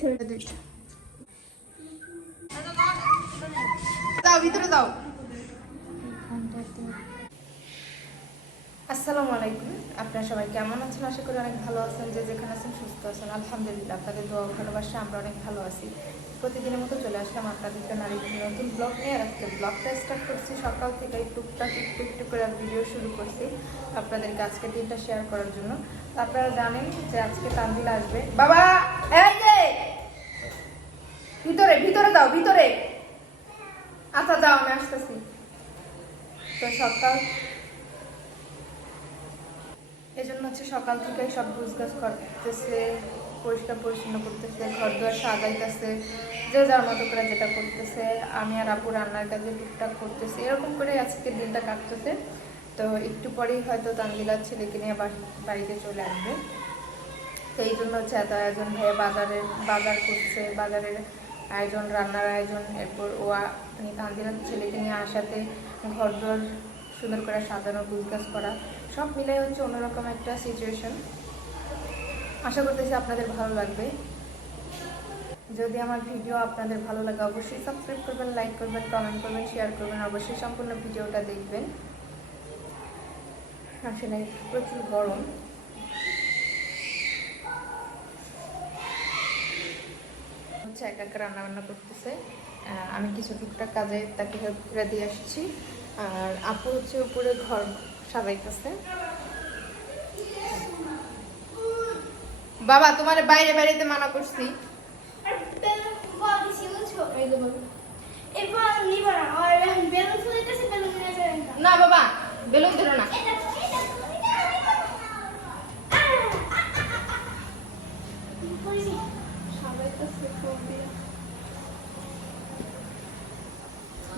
ছেলেদের দাও ভিতরে দাও। আসসালামু আলাইকুম। আপনারা সবাই কেমন আছেন? আশা করি অনেক ভালো আছেন। যে যেখানে আছেন সুস্থ আছেন। আলহামদুলিল্লাহ আপনাদের দোয়া ভালোবাসা আমরা অনেক ভালো আছি। প্রতিদিনের মতো চলে আসলাম আপনাদের নারীদের নতুন ব্লগ নিয়ে। আর একটা ব্লগটা স্টার্ট করছি সকাল থেকে টুকটাক একটু একটু করে ভিডিও শুরু করছি আপনাদেরকে আজকে দিনটা শেয়ার করার জন্য। আপনারা জানেন যে আজকে তানজিলা আসবে। বাবা! ভিতরে ভিতরে দাও, ভিতরে। আচ্ছা যাও, আমি আসতেছি। তো সকাল। এই জন্য হচ্ছে সকাল থেকে সব গুজগাছ করতেছে, পরিষ্কার পরিচ্ছন্ন করতেছে ঘর দুয়ার সাজাইতেছে, যে যার মতো করে যেটা করতেছে। আমি আর আপু রান্নার কাজে টুকটাক করতেছি। এরকম করে আজকে দিনটা কাটতেছে। তো একটু পরেই হয়তো তানজিলার ছেলেকে নিয়ে বাড়িতে চলে আসবে। তো এই জন্য হচ্ছে এত একজন ভাইয়া বাজারের বাজার করছে, বাজারের আয়োজন, রান্নার আয়োজন, এরপর ও তান্দিরা ছেলেকে নিয়ে আসাতে ঘর দর সুন্দর করে সাজানো গুজগাছ করা, সব মিলাই হচ্ছে অন্যরকম একটা সিচুয়েশন আশা করতেছি আপনাদের ভালো লাগবে। যদি আমার ভিডিও আপনাদের ভালো লাগে, অবশ্যই সাবস্ক্রাইব করবেন লাইক করবেন কমেন্ট করবেন শেয়ার করবেন, অবশ্যই সম্পূর্ণ ভিডিওটা দেখবেন। আসলে প্রচুর গরম। হচ্ছে এক একা রান্নাবান্না করতেছে। আমি কিছু টুকটাক কাজে তাকে হেল্প করে দিয়ে আসছি। আর আপু হচ্ছে উপরে ঘর সাজাই সাজাইতেছে। বাবা, তোমার বাইরে বাইরেতে মানা করছি। না বাবা, বেলুন দিল না।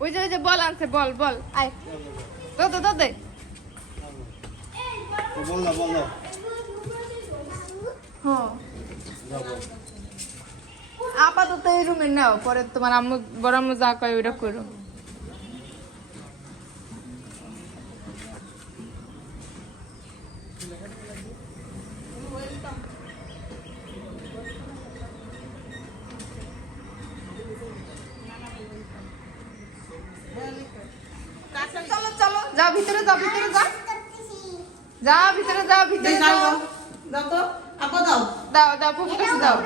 ওই যে ওই যে বল আনছে বল বল আয়। দে। আপাতত এই রুমে নাও পরে তোমার আম্মু বড় আম্মু যা কয় ওইটা করো যা ভিতরে যা ভিতরে যা যা ভিতরে যা ভিতরে যাও দাও তো আপা দাও দাও দাও পুকুর কাছে দাও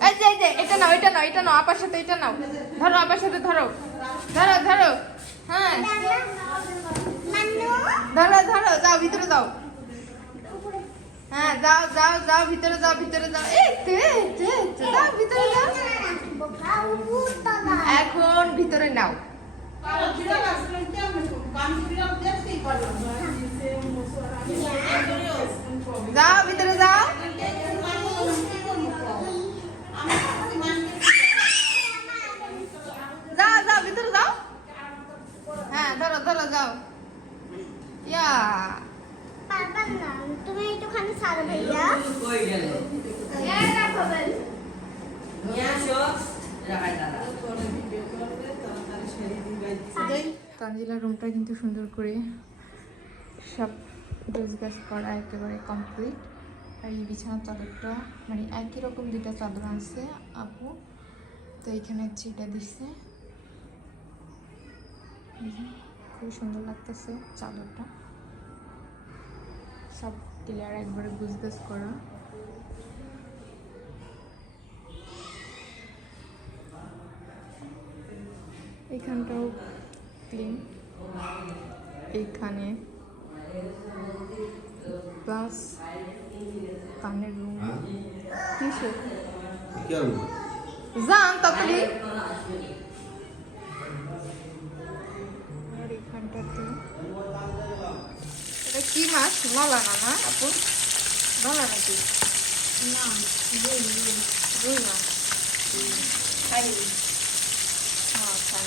এই যে এই যে এটা নাও এটা নাও এটা নাও আপার সাথে এটা নাও ধরো আপার সাথে ধরো ধরো ধরো হ্যাঁ ধরো ধরো যাও ভিতরে যাও হ্যাঁ যাও যাও যাও ভিতরে যাও ভিতরে যাও এই তে তে যাও ভিতরে যাও এখন ভিতরে নাও যাও ভিতরে যাও। তানজিলার রুমটা কিন্তু সুন্দর করে সব ড্রেস গাছ করা একেবারে কমপ্লিট আর এই বিছানার চাদরটা মানে একই রকম দুইটা চাদর আনছে আপু। তো এইখানে হচ্ছে এটা দিচ্ছে খুবই সুন্দর লাগতেছে চাদরটা। সব টিলার একবারে গুজগাছ করা। এখানটাও ক্লিন। এইখানে প্লাস কানের রুম। কিসে? যান তাড়াতাড়ি। আর এটা কি মাছ? নলা না না? আপু? নলা নাকি? না খাই হ্যাঁ খাই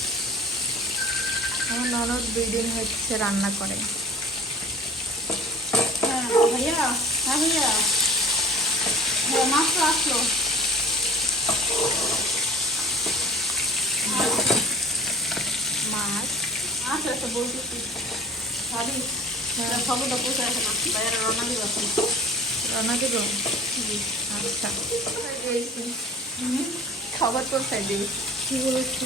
আমার ননদ দুই দিন হচ্ছে রান্না করে। হ্যাঁ ভাইয়া হ্যাঁ ভাইয়া। হ্যাঁ মাত্র আসলো। মাছ। আচ্ছা আচ্ছা বলতেছি। ভাবি খবরটা পৌঁছে আসে না ভাইয়ারা রান্না দিবে এখন। রান্না দিব? আচ্ছা। খাবার কোথায় দিই। কি বলেছি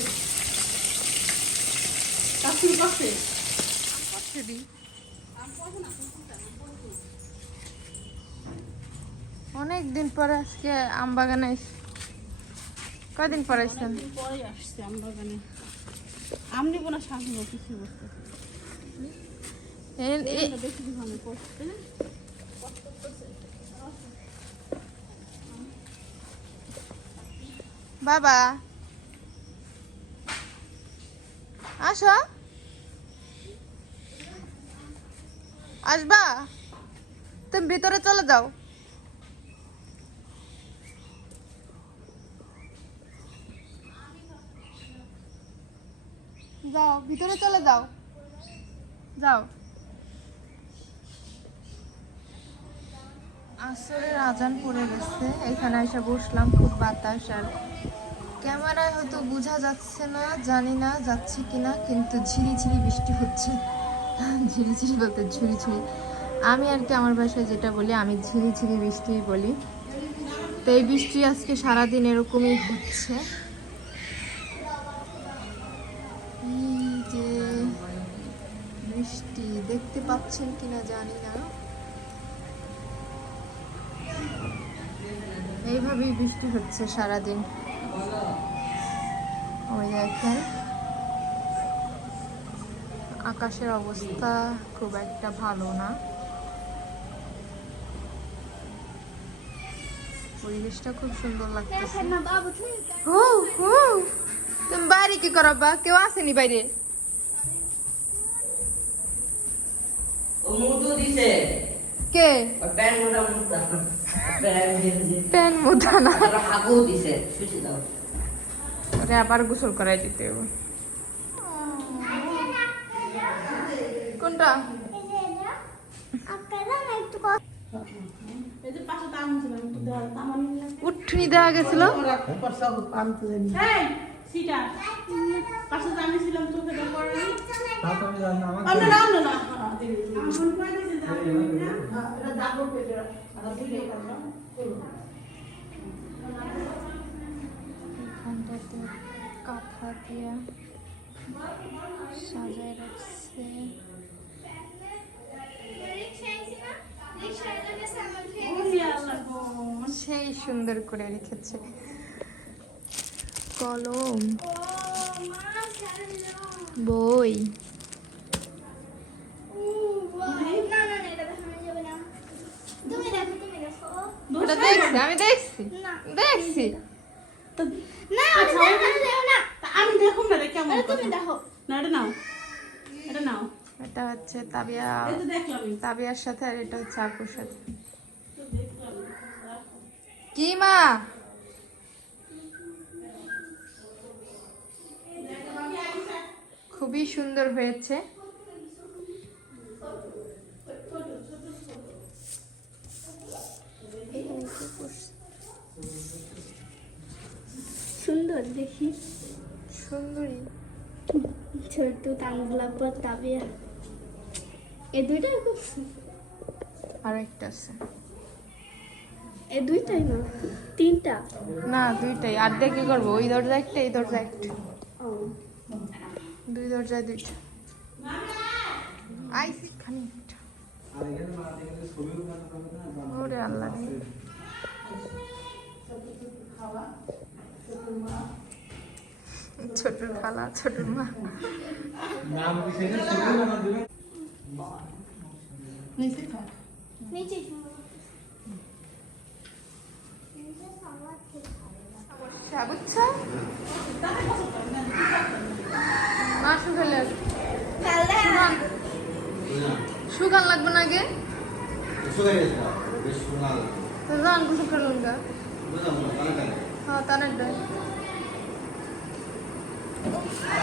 অনেক দিন পরে আজকে আম বাগানে কয়দিন পরে আসছেন পরে আসছে আম বাগানে। আম নিব না শাক নিব কিছু বলতে এ- এ- বেশি দিন হবে করতে বাবা। আসো। আসবা? তুমি ভিতরে চলে যাও। যাও, ভিতরে চলে যাও। যাও। আসরের আজান পড়ে গেছে। এখানে এসে বসলাম খুব বাতাস আর ক্যামেরায় হয়তো বোঝা যাচ্ছে না, জানি না যাচ্ছে কিনা, কিন্তু ঝিরি ঝিরি বৃষ্টি হচ্ছে। ঝিরি ঝিরি বলতে ঝুরি ঝুরি আমি আর কি আমার ভাষায় যেটা বলি, আমি ঝিরি ঝিরি বৃষ্টি বলি। তো এই বৃষ্টি আজকে সারাদিন এরকমই হচ্ছে। যে বৃষ্টি, দেখতে পাচ্ছেন কিনা জানি না। এইভাবেই বৃষ্টি হচ্ছে সারাদিন। ওই দেখেন আকাশের অবস্থা খুব একটা ভালো না। পরিবেশটা খুব সুন্দর লাগতেছে। তুমি হু হু। তুমি বাইরে কি করো বা কেউ আসেনি বাইরে? কে? প্যান মোটা ওরে আবার গোসল করাই দিতে হবে। তামান উঠনি দেওয়া গেছিল এই সিটা পাশে তামি সেই সুন্দর করে রেখেছে। কলম। বই। আমি দেখছি। না। দেখছি। না ওটা দেখানো যাবে না। আমি দেখুন না রে কেমন তুমি দেখো। না এটা নাও। এটা নাও। এটা হচ্ছে তাবিয়া তাবিয়ার সাথে আর এটা হচ্ছে আপুর সাথে। কি মা খুবই সুন্দর হয়েছে। সুন্দর দেখি। সুন্দরী ছোট তানগুলা পর তাবিয়া। এ দুইটা খুব সুন্দর। আর একটা আছে। এ দুইটাই না? তিনটা? না দুইটাই। আর দেখে করব। ওই দরজা একটা এই দরজা একটা। দুই দরজায় দুইটা। আইসি খানিকটা ওরে আল্লাহ রে। ছোটুর খালা ছোটুর মা। নিচে নিচে বুঝছ মা শুকালে শুকান লাগবে না আগে তো জান কিছু করলাম গা হ্যাঁ